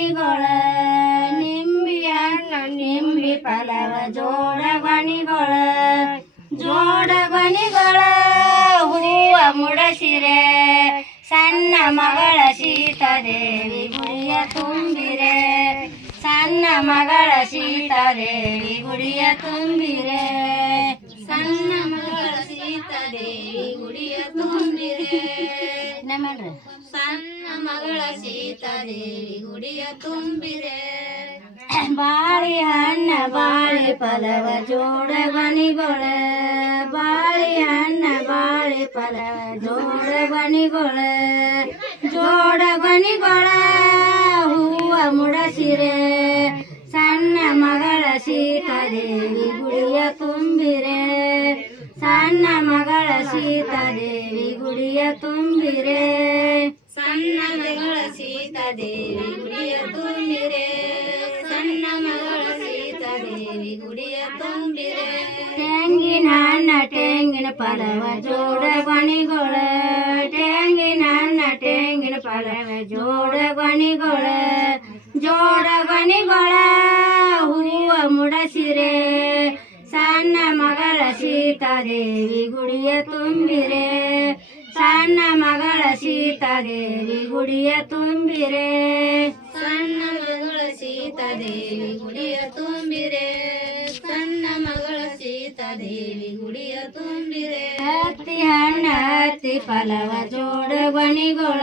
ಗಣಿಗೊಳ ನಿಂಬಿ ಹಣ್ಣ ನಿಂಬಿ ಫಲವ ಜೋಡ ಗಣಿಗೊಳ ಹೂವ ಮುಡಸಿರೆ ಸಣ್ಣ ಮಗಳ ಸೀತಾದೇವಿ ಗುಡಿಯ ತುಂಬಿರೆ ಸಣ್ಣ ಮಗಳ ಸೀತಾದೇವಿ ಗುಡಿಯ ತುಂಬಿರೆ ಸಣ್ಣ ಮಗಳ ಸೀತಾದೇವಿ ಗುಡಿಯ ತುಂಬಿರೆ ನಮ್ಮನ್ರಿ ಸಣ್ಣ ಮಗಳ ಸೀತಾದೇವಿ ಗುಡಿಯ ತುಂಬಿರೆ ಬಾಳಿ ಹಣ್ಣ ಬಾಳಿ ಫಲವ ಜೋಡ ಗಣಿಗೊಳ ಬಾಳಿ ಹಣ್ಣ ಬಾಳಿ ಫಲವ ಜೋಡ ಗಣಿಗೊಳ ಹೂವ ಮುಡಸಿರೆ ಸಣ್ಣ ಮಗಳ ಸೀತಾದೇವಿ ಗುಡಿಯ ತುಂಬಿರೆ ಸಣ್ಣ ಮಗಳ ಸೀತಾದೇವಿ ಗುಡಿಯ ತುಂಬಿರೆ ಸಣ್ಣ ಮಗಳ ಸೀತಾದೇವಿ ಗುಡಿಯ ತುಂಬಿರೆ ಸಣ್ಣ ಮಗಳ ಸೀತಾದೇವಿ ಗುಡಿಯ ತುಂಬಿರೆ ತೆಂಗಿನ ಹಣ್ಣ ತೆಂಗಿನ ಫಲವ ಜೋಡ ಗಣಿಗೊಳ ತೆಂಗಿನ ಹಣ್ಣ ತೆಂಗಿನ ಫಲವ ಜೋಡ ಗಣಿಗೊಳ ಹೂವ ಮುಡಸಿರೆ ಸಣ್ಣ ಮಗಳ ಸೀತಾದೇವಿ ಗುಡಿಯ ತುಂಬಿರೆ ಸಣ್ಣ ಮಗಳ ಸೀತಾದೇವಿ ಗುಡಿಯ ತುಂಬಿರೆ ಸಣ್ಣ ಮಗಳ ಸೀತಾದೇವಿ ಗುಡಿಯ ತುಂಬಿರೆ ಸಣ್ಣ ಮಗಳ ಸೀತಾದೇವಿ ಗುಡಿಯ ತುಂಬಿರೆ ಹತ್ತಿ ಹಣ್ಣ ಹತ್ತಿ ಫಲವ ಜೋಡ ಗಣಿಗೊಳ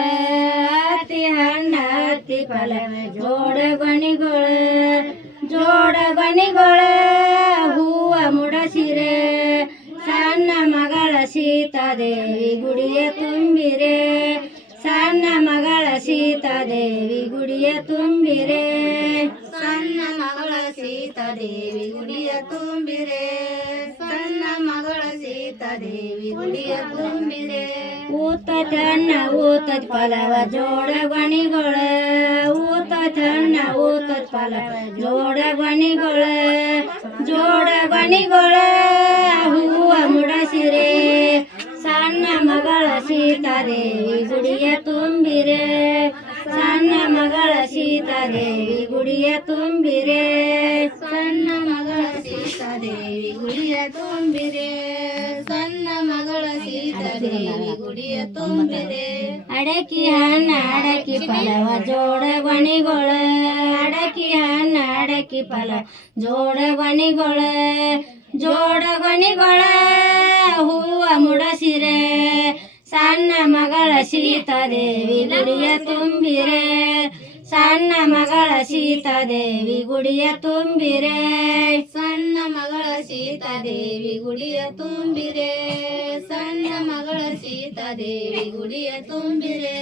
ಹತ್ತಿ ಹಣ್ಣ ಹತ್ತಿ ಫಲವ ಜೋಡ ಗಣಿಗೊಳ ಹೂವ ಮುಡಸಿರೆ ಸಣ್ಣ ಮಗಳ ಸೀತಾದೇವಿ ಗುಡಿಯ ತುಂಬಿರೆ ಸಣ್ಣ ಮಗಳ ಸೀತಾದೇವಿ ಗುಡಿಯ ತುಂಬಿರೆ ಸಣ್ಣ ಮಗಳ ಸೀತಾದೇವಿ ಗುಡಿಯ ತುಂಬಿರೆ ಸಣ್ಣ ಮಗಳ ಸೀತಾದೇವಿ ಗುಡಿಯ ತುಂಬಿರೆ ಊತದ ಹಣ್ಣ ಊತದ ಫಲವ ಜೋಡ ಗಣಿಗೊಳ ಊತದ ಹಣ್ಣ ಊತದ ಫಲವ ಜೋಡ ಗಣಿಗೊಳ ಹೂವ ಮುಡಸಿರೆ ಸಣ್ಣ ಮಗಳ ಸೀತಾದೇವಿ ಗುಡಿಯ ತುಂಬಿರೆ ಸಣ್ಣ ಮಗಳ ಸೀತಾದೇವಿ ಗುಡಿಯ ತುಂಬಿರೆ ಸಣ್ಣ ಮಗಳ ಸೀತಾದೇವಿ ಗುಡಿಯ ತುಂಬಿರೆ ಸಣ್ಣ ಮಗಳ ಸೀತಾದೇವಿ ಗುಡಿಯ ತುಂಬಿರೆ ಅಡಕಿ ಹಣ್ಣ ಅಡಕಿ ಫಲವ ಜೋಡ ಗಣಿಗೊಳ ಅಡಕಿ ಹಣ್ಣ ಅಡಕಿ ಫಲ ಜೋಡ ಗಣಿಗೊಳ ಹೂವ ಮುಡಸಿರೆ ಸಣ್ಣ ಮಗಳ ಸೀತಾದೇವಿ ಗುಡಿಯ ತುಂಬಿರೆ ಸಣ್ಣ ಮಗಳ ಸೀತಾದೇವಿ ಗುಡಿಯ ತುಂಬಿರೆ ಸಣ್ಣ ಮಗಳ ಸೀತಾದೇವಿ ಗುಡಿಯ ತುಂಬಿರೆ ಸಣ್ಣ ಮಗಳ ಸೀತಾದೇವಿ ಗುಡಿಯ ತುಂಬಿರೆ